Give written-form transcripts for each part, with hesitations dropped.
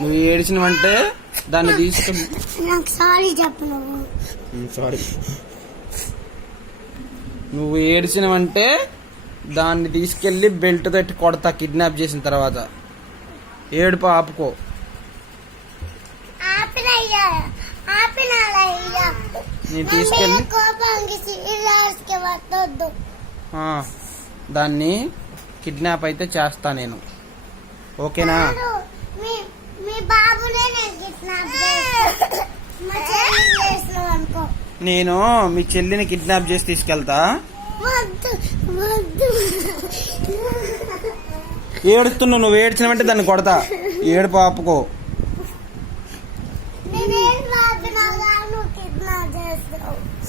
నువ్వు ఏడ్చినవంటే దాన్ని తీసుకుని సారీ చెప్పు. సారీ. నువ్వు ఏడ్చినవంటే దాన్ని తీసుకెళ్లి బెల్ట్ తట్టి కొడతా కిడ్నాప్ చేసిన తర్వాత. ఏడుపు ఆపుకో. నేను తీసుకెళ్ళి దాన్ని కిడ్నాప్ అయితే చేస్తా నేను. ఓకేనా? నేను మీ చెల్లిని కిడ్నాప్ చేసి తీసుకెళ్తా. ఏడుస్తున్నావు. నువ్వు ఏడ్చినవంటే దాన్ని కొడతా. ఏడుపు ఆపుకో.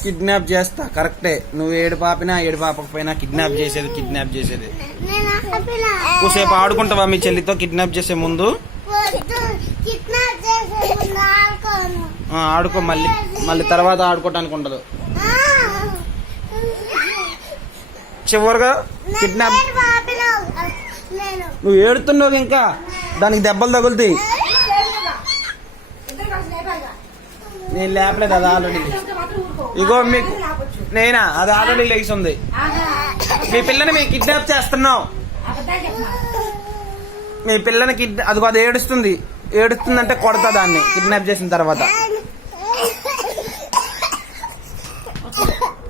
కిడ్నాప్ చేస్తా. కరెక్టే. నువ్వు ఏడు పాపినా ఏడు పాపకపోయినా కిడ్నాప్ చేసేది. కూసేపు ఆడుకుంటావా మీ చెల్లితో కిడ్నాప్ చేసే ముందు? ఆడుకో. మళ్ళీ తర్వాత ఆడుకోవటానికి ఉండదు. చివరిగా కిడ్నాప్. నువ్వు ఏడుతున్నావు ఇంకా దానికి దెబ్బలు తగులుతాయి. నేను లేపలేదు. అది ఆల్రెడీ ఇగో మీకు అది ఆల్రెడీ లేచింది. మీ పిల్లని మేము కిడ్నాప్ చేస్తున్నాం. మీ పిల్లని అదిగో అది ఏడుస్తుందంటే కొడతా దాన్ని కిడ్నాప్ చేసిన తర్వాత.